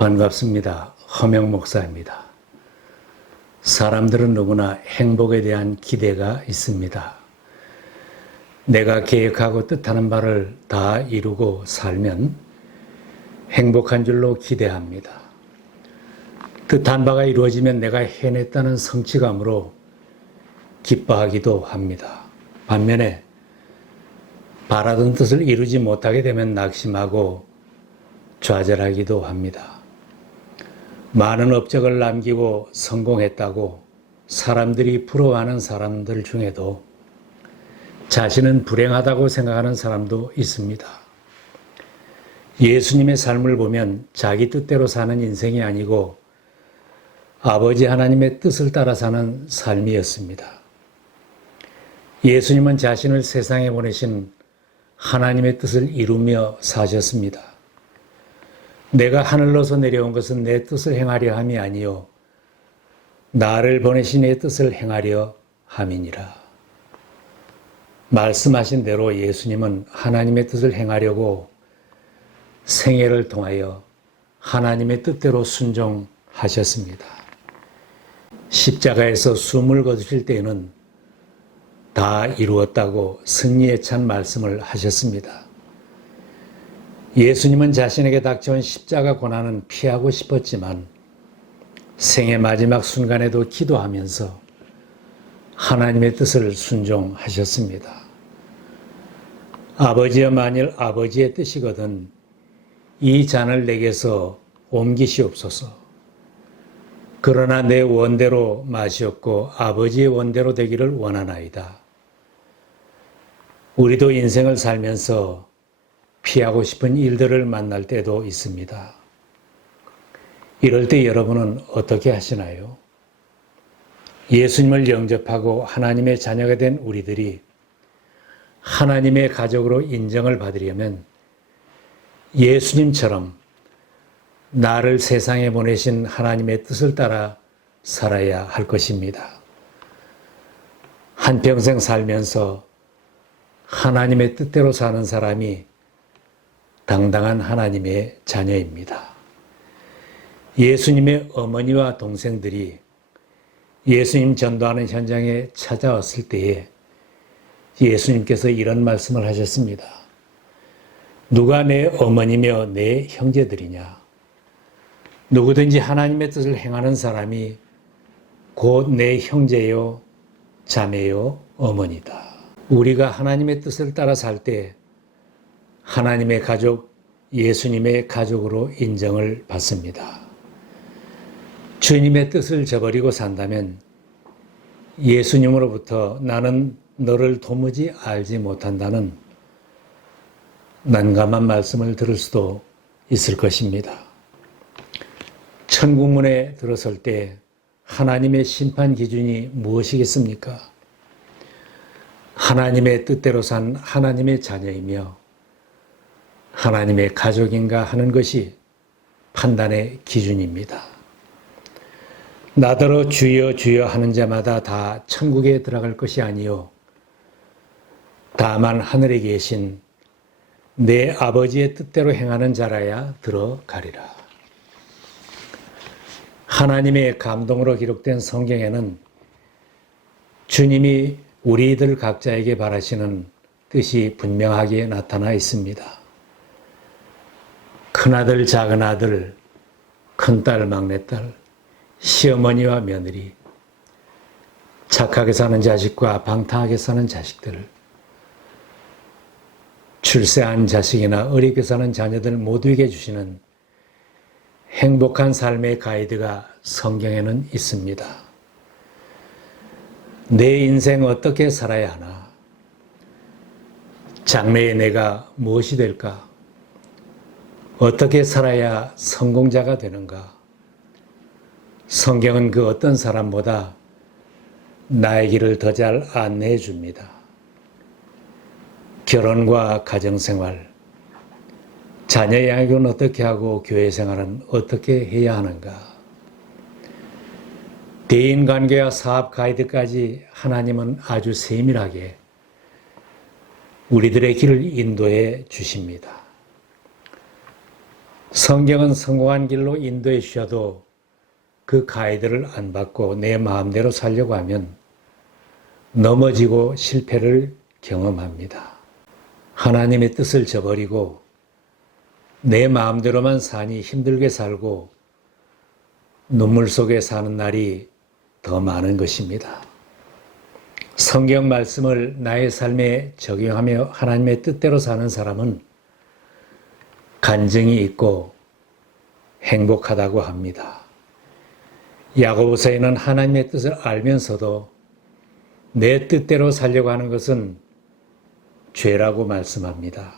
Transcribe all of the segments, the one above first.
반갑습니다. 허명 목사입니다. 사람들은 누구나 행복에 대한 기대가 있습니다. 내가 계획하고 뜻하는 바를 다 이루고 살면 행복한 줄로 기대합니다. 뜻한 바가 이루어지면 내가 해냈다는 성취감으로 기뻐하기도 합니다. 반면에 바라던 뜻을 이루지 못하게 되면 낙심하고 좌절하기도 합니다. 많은 업적을 남기고 성공했다고 사람들이 부러워하는 사람들 중에도 자신은 불행하다고 생각하는 사람도 있습니다. 예수님의 삶을 보면 자기 뜻대로 사는 인생이 아니고 아버지 하나님의 뜻을 따라 사는 삶이었습니다. 예수님은 자신을 세상에 보내신 하나님의 뜻을 이루며 사셨습니다. 내가 하늘로서 내려온 것은 내 뜻을 행하려 함이 아니요 나를 보내신 내 뜻을 행하려 함이니라. 말씀하신 대로 예수님은 하나님의 뜻을 행하려고 생애를 통하여 하나님의 뜻대로 순종하셨습니다. 십자가에서 숨을 거두실 때에는 다 이루었다고 승리에 찬 말씀을 하셨습니다. 예수님은 자신에게 닥쳐온 십자가 고난은 피하고 싶었지만 생의 마지막 순간에도 기도하면서 하나님의 뜻을 순종하셨습니다. 아버지여, 만일 아버지의 뜻이거든 이 잔을 내게서 옮기시옵소서. 그러나 내 원대로 마시옵고 아버지의 원대로 되기를 원하나이다. 우리도 인생을 살면서 피하고 싶은 일들을 만날 때도 있습니다. 이럴 때 여러분은 어떻게 하시나요? 예수님을 영접하고 하나님의 자녀가 된 우리들이 하나님의 가족으로 인정을 받으려면 예수님처럼 나를 세상에 보내신 하나님의 뜻을 따라 살아야 할 것입니다. 한평생 살면서 하나님의 뜻대로 사는 사람이 당당한 하나님의 자녀입니다. 예수님의 어머니와 동생들이 예수님 전도하는 현장에 찾아왔을 때에 예수님께서 이런 말씀을 하셨습니다. 누가 내 어머니며 내 형제들이냐? 누구든지 하나님의 뜻을 행하는 사람이 곧 내 형제요, 자매요, 어머니다. 우리가 하나님의 뜻을 따라 살 때 하나님의 가족, 예수님의 가족으로 인정을 받습니다. 주님의 뜻을 저버리고 산다면 예수님으로부터 나는 너를 도무지 알지 못한다는 난감한 말씀을 들을 수도 있을 것입니다. 천국문에 들어설 때 하나님의 심판 기준이 무엇이겠습니까? 하나님의 뜻대로 산 하나님의 자녀이며 하나님의 가족인가 하는 것이 판단의 기준입니다. 나더러 주여 주여 하는 자마다 다 천국에 들어갈 것이 아니요 다만 하늘에 계신 내 아버지의 뜻대로 행하는 자라야 들어가리라. 하나님의 감동으로 기록된 성경에는 주님이 우리들 각자에게 바라시는 뜻이 분명하게 나타나 있습니다. 큰아들, 작은아들, 큰딸, 막내딸, 시어머니와 며느리, 착하게 사는 자식과 방탕하게 사는 자식들, 출세한 자식이나 어렵게 사는 자녀들 모두에게 주시는 행복한 삶의 가이드가 성경에는 있습니다. 내 인생 어떻게 살아야 하나? 장래의 내가 무엇이 될까? 어떻게 살아야 성공자가 되는가? 성경은 그 어떤 사람보다 나의 길을 더 잘 안내해 줍니다. 결혼과 가정생활, 자녀 양육은 어떻게 하고 교회 생활은 어떻게 해야 하는가? 대인관계와 사업 가이드까지 하나님은 아주 세밀하게 우리들의 길을 인도해 주십니다. 성경은 성공한 길로 인도해 주셔도 그 가이드를 안 받고 내 마음대로 살려고 하면 넘어지고 실패를 경험합니다. 하나님의 뜻을 저버리고 내 마음대로만 사니 힘들게 살고 눈물 속에 사는 날이 더 많은 것입니다. 성경 말씀을 나의 삶에 적용하며 하나님의 뜻대로 사는 사람은 간증이 있고 행복하다고 합니다. 야고보서에는 하나님의 뜻을 알면서도 내 뜻대로 살려고 하는 것은 죄라고 말씀합니다.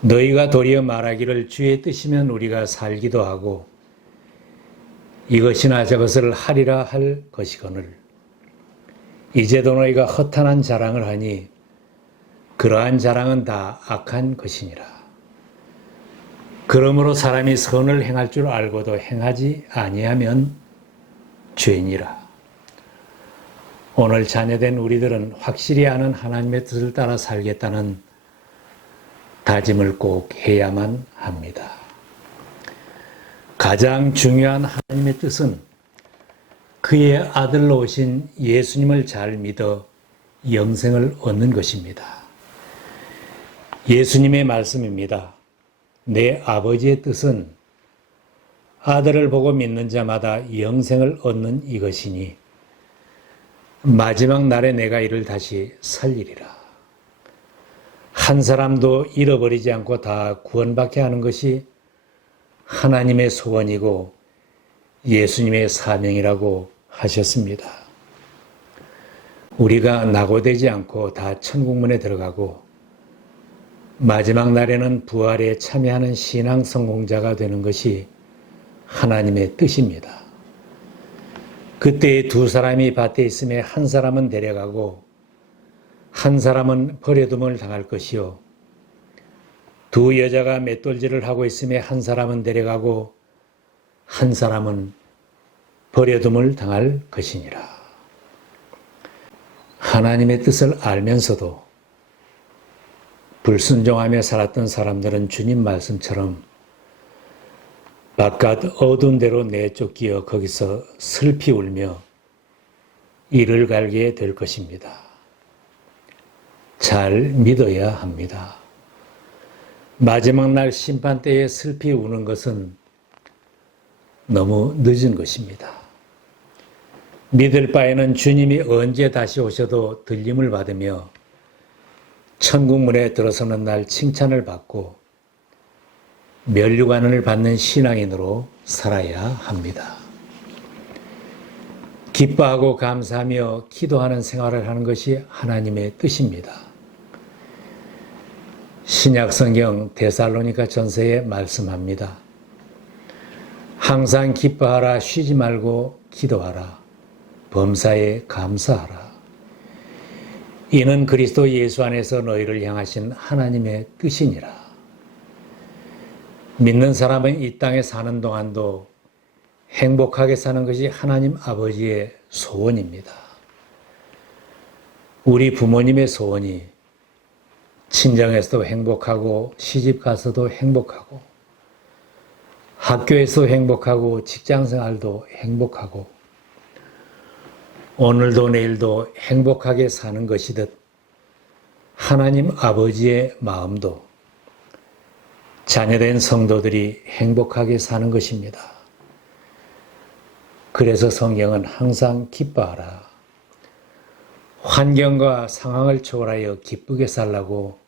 너희가 도리어 말하기를 주의 뜻이면 우리가 살기도 하고 이것이나 저것을 하리라 할 것이거늘 이제도 너희가 허탄한 자랑을 하니 그러한 자랑은 다 악한 것이니라. 그러므로 사람이 선을 행할 줄 알고도 행하지 아니하면 죄니라. 오늘 자녀된 우리들은 확실히 아는 하나님의 뜻을 따라 살겠다는 다짐을 꼭 해야만 합니다. 가장 중요한 하나님의 뜻은 그의 아들로 오신 예수님을 잘 믿어 영생을 얻는 것입니다. 예수님의 말씀입니다. 내 아버지의 뜻은 아들을 보고 믿는 자마다 영생을 얻는 이것이니 마지막 날에 내가 이를 다시 살리리라. 한 사람도 잃어버리지 않고 다 구원받게 하는 것이 하나님의 소원이고 예수님의 사명이라고 하셨습니다. 우리가 낙오되지 않고 다 천국문에 들어가고 마지막 날에는 부활에 참여하는 신앙 성공자가 되는 것이 하나님의 뜻입니다. 그때 두 사람이 밭에 있음에 한 사람은 데려가고 한 사람은 버려둠을 당할 것이요 두 여자가 맷돌질을 하고 있음에 한 사람은 데려가고 한 사람은 버려둠을 당할 것이니라. 하나님의 뜻을 알면서도 불순종하며 살았던 사람들은 주님 말씀처럼 바깥 어두운 데로 내쫓기어 거기서 슬피 울며 이를 갈게 될 것입니다. 잘 믿어야 합니다. 마지막 날 심판 때에 슬피 우는 것은 너무 늦은 것입니다. 믿을 바에는 주님이 언제 다시 오셔도 들림을 받으며 천국문에 들어서는 날 칭찬을 받고 면류관을 받는 신앙인으로 살아야 합니다. 기뻐하고 감사하며 기도하는 생활을 하는 것이 하나님의 뜻입니다. 신약성경 데살로니가 전서에 말씀합니다. 항상 기뻐하라, 쉬지 말고 기도하라, 범사에 감사하라. 이는 그리스도 예수 안에서 너희를 향하신 하나님의 뜻이니라. 믿는 사람은 이 땅에 사는 동안도 행복하게 사는 것이 하나님 아버지의 소원입니다. 우리 부모님의 소원이 친정에서도 행복하고 시집 가서도 행복하고 학교에서 행복하고 직장생활도 행복하고 오늘도 내일도 행복하게 사는 것이듯 하나님 아버지의 마음도 자녀된 성도들이 행복하게 사는 것입니다. 그래서 성경은 항상 기뻐하라. 환경과 상황을 초월하여 기쁘게 살라고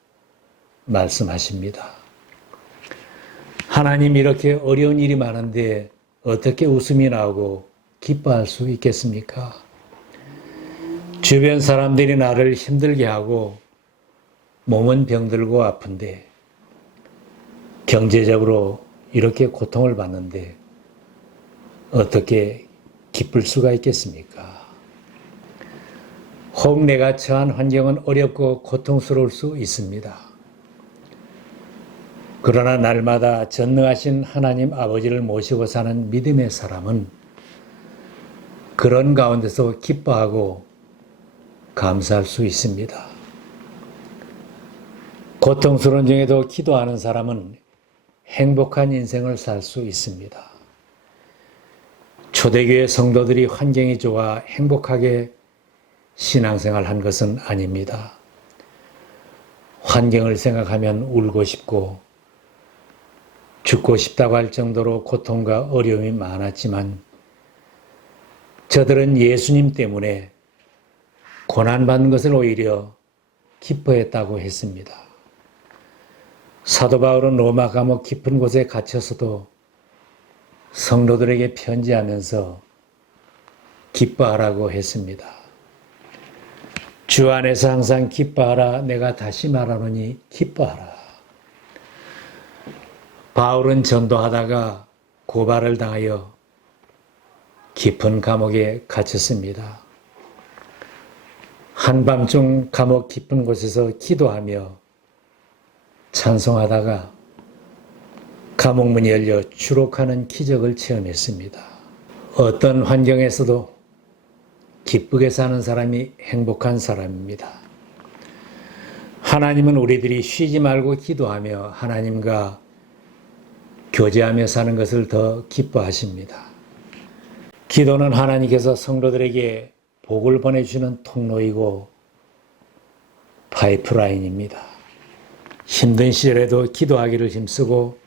말씀하십니다. 하나님 이렇게 어려운 일이 많은데 어떻게 웃음이 나오고 기뻐할 수 있겠습니까? 주변 사람들이 나를 힘들게 하고 몸은 병들고 아픈데 경제적으로 이렇게 고통을 받는데 어떻게 기쁠 수가 있겠습니까? 혹 내가 처한 환경은 어렵고 고통스러울 수 있습니다. 그러나 날마다 전능하신 하나님 아버지를 모시고 사는 믿음의 사람은 그런 가운데서 기뻐하고 감사할 수 있습니다. 고통스러운 중에도 기도하는 사람은 행복한 인생을 살 수 있습니다. 초대교회 성도들이 환경이 좋아 행복하게 신앙생활 한 것은 아닙니다. 환경을 생각하면 울고 싶고 죽고 싶다고 할 정도로 고통과 어려움이 많았지만 저들은 예수님 때문에 고난받는 것을 오히려 기뻐했다고 했습니다. 사도 바울은 로마 감옥 깊은 곳에 갇혀서도 성도들에게 편지하면서 기뻐하라고 했습니다. 주 안에서 항상 기뻐하라. 내가 다시 말하노니 기뻐하라. 바울은 전도하다가 고발을 당하여 깊은 감옥에 갇혔습니다. 한밤중 감옥 깊은 곳에서 기도하며 찬송하다가 감옥문이 열려 추록하는 기적을 체험했습니다. 어떤 환경에서도 기쁘게 사는 사람이 행복한 사람입니다. 하나님은 우리들이 쉬지 말고 기도하며 하나님과 교제하며 사는 것을 더 기뻐하십니다. 기도는 하나님께서 성도들에게 복을 보내주는 통로이고 파이프라인입니다. 힘든 시절에도 기도하기를 힘쓰고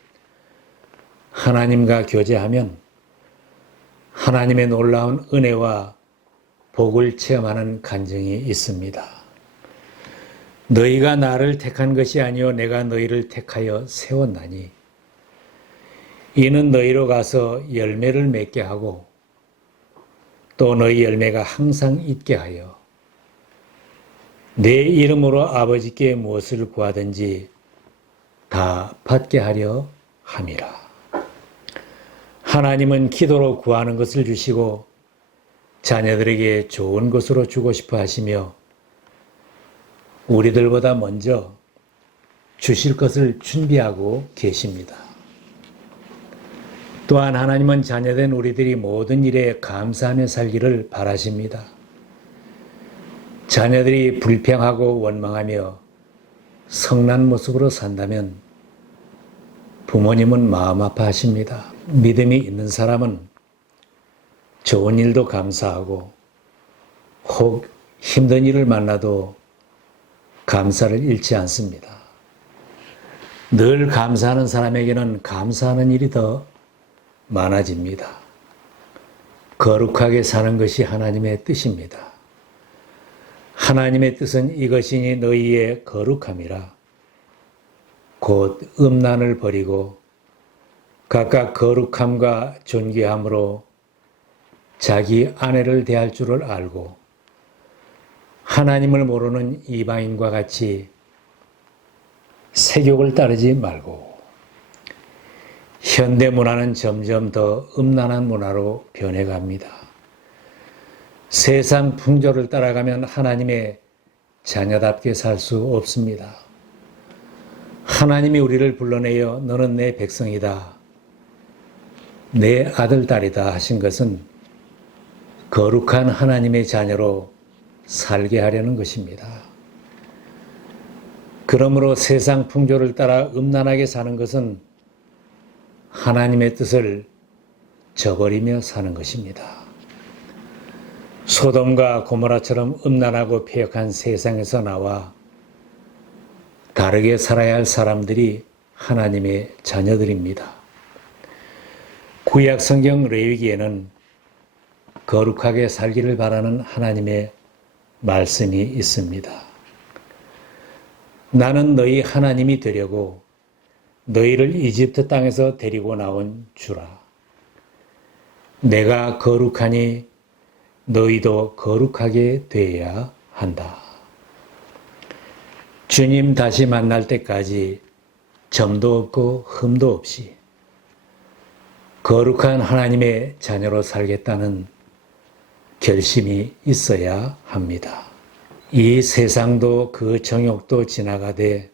하나님과 교제하면 하나님의 놀라운 은혜와 복을 체험하는 간증이 있습니다. 너희가 나를 택한 것이 아니요 내가 너희를 택하여 세웠나니 이는 너희로 가서 열매를 맺게 하고 또 너희 열매가 항상 있게 하여 내 이름으로 아버지께 무엇을 구하든지 다 받게 하려 함이라. 하나님은 기도로 구하는 것을 주시고 자녀들에게 좋은 것으로 주고 싶어 하시며 우리들보다 먼저 주실 것을 준비하고 계십니다. 또한 하나님은 자녀된 우리들이 모든 일에 감사하며 살기를 바라십니다. 자녀들이 불평하고 원망하며 성난 모습으로 산다면 부모님은 마음 아파하십니다. 믿음이 있는 사람은 좋은 일도 감사하고 혹 힘든 일을 만나도 감사를 잃지 않습니다. 늘 감사하는 사람에게는 감사하는 일이 더 많아집니다. 거룩하게 사는 것이 하나님의 뜻입니다. 하나님의 뜻은 이것이니 너희의 거룩함이라. 곧 음란을 버리고 각각 거룩함과 존귀함으로 자기 아내를 대할 줄을 알고 하나님을 모르는 이방인과 같이 세욕을 따르지 말고. 현대 문화는 점점 더 음란한 문화로 변해갑니다. 세상 풍조를 따라가면 하나님의 자녀답게 살 수 없습니다. 하나님이 우리를 불러내어 너는 내 백성이다, 내 아들, 딸이다 하신 것은 거룩한 하나님의 자녀로 살게 하려는 것입니다. 그러므로 세상 풍조를 따라 음란하게 사는 것은 하나님의 뜻을 저버리며 사는 것입니다. 소돔과 고모라처럼 음란하고 패역한 세상에서 나와 다르게 살아야 할 사람들이 하나님의 자녀들입니다. 구약 성경 레위기에는 거룩하게 살기를 바라는 하나님의 말씀이 있습니다. 나는 너희 하나님이 되려고 너희를 이집트 땅에서 데리고 나온 주라. 내가 거룩하니 너희도 거룩하게 되어야 한다. 주님 다시 만날 때까지 점도 없고 흠도 없이 거룩한 하나님의 자녀로 살겠다는 결심이 있어야 합니다. 이 세상도 그 정욕도 지나가되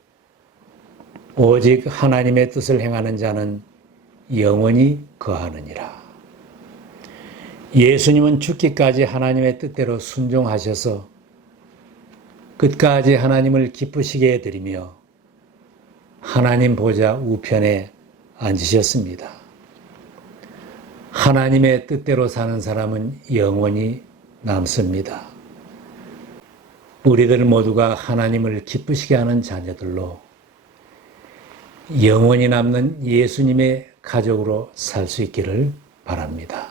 오직 하나님의 뜻을 행하는 자는 영원히 거하느니라. 예수님은 죽기까지 하나님의 뜻대로 순종하셔서 끝까지 하나님을 기쁘시게 해드리며 하나님 보좌 우편에 앉으셨습니다. 하나님의 뜻대로 사는 사람은 영원히 남습니다. 우리들 모두가 하나님을 기쁘시게 하는 자녀들로 영원히 남는 예수님의 가족으로 살 수 있기를 바랍니다.